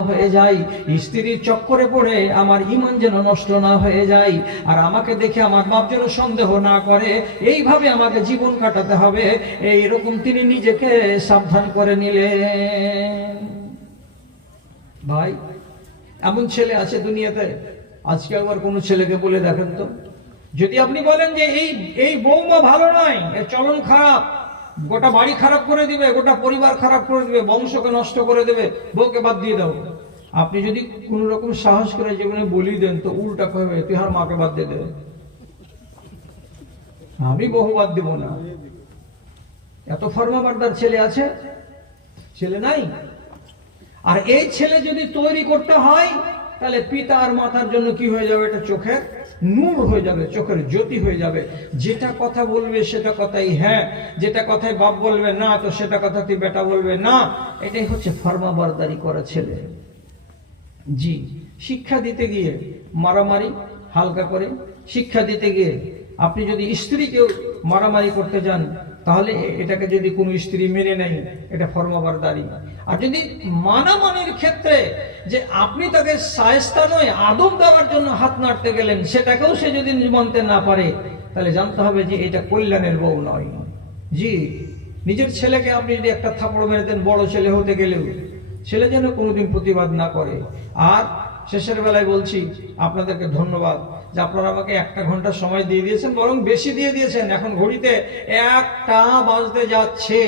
হয়ে যাই, স্ত্রীর চক্করে পড়ে আমার ঈমান যেন নষ্ট না হয়ে যায়, আর আমাকে দেখে আমার বাপ যেন সন্দেহ না করে, এইভাবে আমাকে জীবন কাটাতে হবে। এইরকম তিনি নিজেকে সাবধান করে নিলেন। ভাই, এমন ছেলে আছে দুনিয়াতে? আজকে আবার কোন ছেলেকে বলে দেখেন তো, যদি আপনি বলেন যে এই বৌমা ভালো নয়, এর চলন খারাপ, গোটা বাড়ি খারাপ করে দিবে, গোটা পরিবার খারাপ করে দিবে, বংশকে নষ্ট করে দেবে, বউকে বাদ দিয়ে দাও, আপনি যদি কোন রকম সাহস করে জীবনে বলি দেন, তো উল্টা কবে তুই আর মাকে বাদ দিয়ে দেবে, আমি বহু বাদ দেব না। এত ফরমাবারদার ছেলে আছে? ছেলে নাই? আর এই ছেলে যদি তৈরি করতে হয়, তাহলে পিতা আর মাতার জন্য কি হয়ে যাবে? এটা চোখের নূর হয়ে যাবে, চোখের জ্যোতি হয়ে যাবে। যেটা কথা বলবে সেটা কথাই হ্যাঁ, যেটা কথাই বাপ বলবে না, তো সেটা কথা তুই বেটা বলবে না। এটাই হচ্ছে ফরমাবারদারি করা ছেলে। জি, শিক্ষা দিতে গিয়ে মারামারি হালকা করে, শিক্ষা দিতে গিয়ে আপনি যদি স্ত্রীকেও মারামারি করতে যান, তাহলে এটাকে যদি কোনো স্ত্রী মেনে নেয়, এটা ফরমাবারদারি। আর যদি মানামানির ক্ষেত্রে যে আপনি তাকে শায়েস্তা নয় আদব দেওয়ার জন্য হাত নাড়তে গেলেন, সেটাকেও সে যদি মানতে না পারে, তাহলে জানতে হবে যে এটা কল্যাণের বউ নয়। জি, নিজের ছেলেকে আপনি যদি একটা থাপড় মেরে দেন, বড় ছেলে হতে গেলেও ছেলে যেন কোনোদিন প্রতিবাদ না করে। আর শেষের বেলায় বলছি আপনাদেরকে ধন্যবাদ যে আপনারা আমাকে 1 ঘন্টা সময় দিয়ে দিয়েছেন, বরং বেশি দিয়ে দিয়েছেন। এখন ঘড়িতে 1টা বাজতে যাচ্ছে,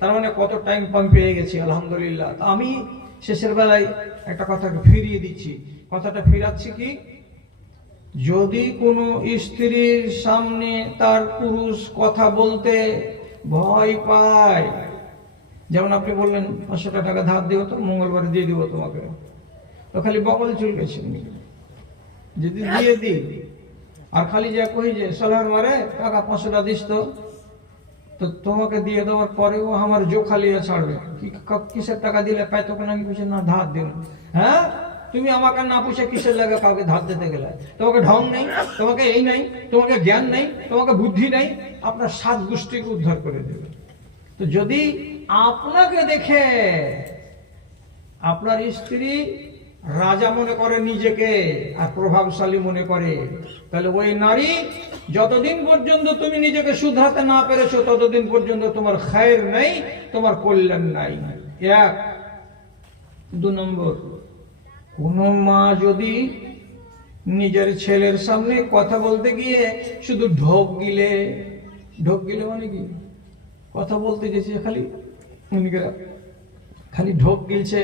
তার মানে কত টাইম পাম্প পেয়ে গেছি, আলহামদুলিল্লাহ। আমি শেষের বেলায় একটা কথা ফিরিয়ে দিচ্ছি। কথাটা ফিরাচ্ছি কি, যদি কোনো স্ত্রীর সামনে তার পুরুষ কথা বলতে ভয় পায়, যেমন আপনি বললেন 500 টাকা ধার দিও, তো মঙ্গলবারে দিয়ে দিব তোমাকে, তো খালি বকল চুলকেছেন, যদি দিয়ে দিই আর খালি যা কই যে সালার মারে টাকা 500 টাকা দিস, তো তোমাকে দিয়ে দেওয়ার পরেও আমার জোখা লিয়ে ছাড়বে, কিসের টাকা দিলে পাই, তোকে নাকি কিছু না ধার দিল। হ্যাঁ, তুমি আমাকে না পুষে কিসের লাগে কাউকে ধার দিতে গেলে? তোমাকে ঢং নেই, তোমাকে এই নাই, তোমাকে জ্ঞান নেই, তোমাকে বুদ্ধি নেই, আপনার 7 গোষ্ঠীকে উদ্ধার করে দেবে। তো যদি আপনাকে দেখে আপনার স্ত্রী রাজা মনে করে নিজেকে আর প্রভাবশালী মনে করে, তাহলে ওই নারী, যতদিন পর্যন্ত তুমি নিজেকে শুধরাতে না পেরেছো, ততদিন পর্যন্ত তোমার খায়ের নেই, তোমার কল্যাণ নাই। 1। 2 নম্বর, কোন মা যদি নিজের ছেলের সামনে কথা বলতে গিয়ে শুধু ঢোক গিলে মানে কি, কথা বলতে গেছে খালি ঢোক গিলছে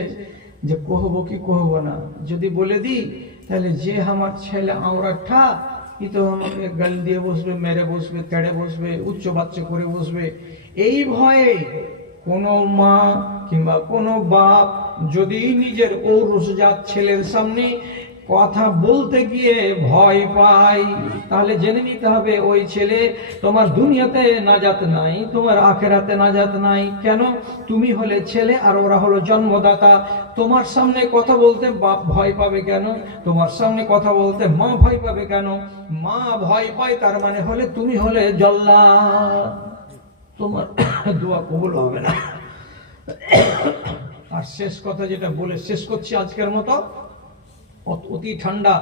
যে কহবো কি কহবো না, যদি বলে দিই তাহলে যে আমার ছেলে আওরাঠা, ই তো আমাকে গাল দিয়ে বসবে, মেরে বসবে, তেড়ে বসবে, উচ্চ বাচ্চা করে বসবে। এই ভয়ে কোনো মা কিংবা কোনো বাপ যদি নিজের ঔরসজাত ছেলের সামনে কথা বলতে গিয়ে ভয় পায়, তাহলে জেনে নিতে হবে ওই ছেলে তোমার দুনিয়াতে নাজাত নাই, তোমার আখেরাতে নাজাত নাই। কেন? তুমি হলে ছেলে আর ওরা হলো জন্মদাতা। তোমার সামনে কথা বলতে বাপ ভয় পাবে কেন? তোমার সামনে কথা বলতে মা ভয় পাবে কেন? মা ভয় পায়, তার মানে হলে তুমি হলে জল্লাদ, তোমার দোয়া কবুল হবে না। আর শেষ কথা যেটা বলে শেষ করছি আজকের মতো, অতি ঠান্ডা,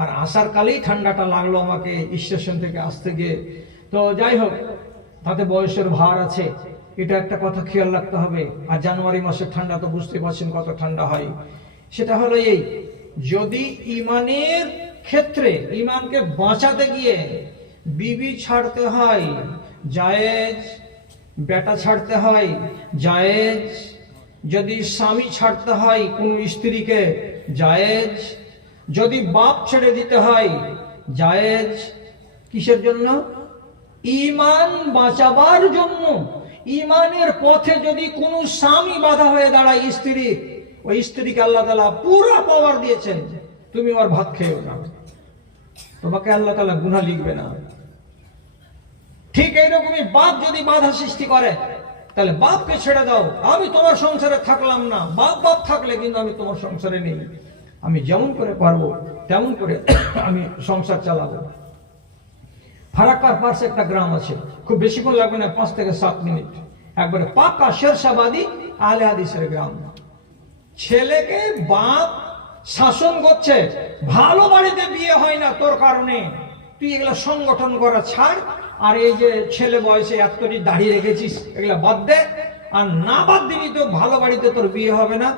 আর আসার কালেই ঠান্ডাটা লাগলো আমাকে স্টেশন থেকে আসতে গিয়ে। তো যাই হোক, তাতে বয়সের ভার আছে, এটা একটা কথা খেয়াল রাখতে হবে। আর জানুয়ারি মাসের ঠান্ডা তো বুঝতে পারছেন কত ঠান্ডা হয়। সেটা হলো এই, যদি ইমানের ক্ষেত্রে ইমানকে বাঁচাতে গিয়ে বিবি ছাড়তে হয় জায়েজ, বেটা ছাড়তে হয় জায়েজ, যদি স্বামী ছাড়তে হয় কোন স্ত্রীকে জায়েজ, যদি বাপ ছেড়ে দিতে হয় জায়েজ। কিসের জন্য? ঈমান বাঁচাবার জন্য। ঈমানের পথে যদি কোনো স্বামী বাধা হয়ে দাঁড়ায় স্ত্রী, ওই স্ত্রীকে আল্লাহ তাআলা পুরো পাওয়ার দিয়েছেন, তুমি ওর ভাত খেয়েও না, তোমাকে আল্লাহ তাআলা গুনাহ লিখবে না। ঠিক এইরকমই বাপ যদি বাধা সৃষ্টি করে, তাহলে বাপকে ছেড়ে দাও, আমি তোমার সংসারে থাকলাম না। বাপ থাকলে কিন্তু আমি তোমার সংসারে নেই, আমি যেমন করে পারবো তেমন করে আমি সংসার চালাবো। ফারাক্কার পাশে একটা গ্রাম আছে, খুব বেশিক্ষণ লাগবে না, 5 থেকে 7 মিনিট, একবারে পাকা শেরশাবাদী আহলে হাদিসের গ্রাম। ছেলেকে বাপ শাসন করছে, ভালো বাড়িতে বিয়ে হয় না তোর কারণে, তুই এগুলা সংগঠন করা ছাড়, আর এই যে ছেলে বয়সে এতটি দাড়ি রেখেছিস এগুলা বাদ দে, আর না বাদ দিবি তো ভালো বাড়িতে তোর বিয়ে হবে না।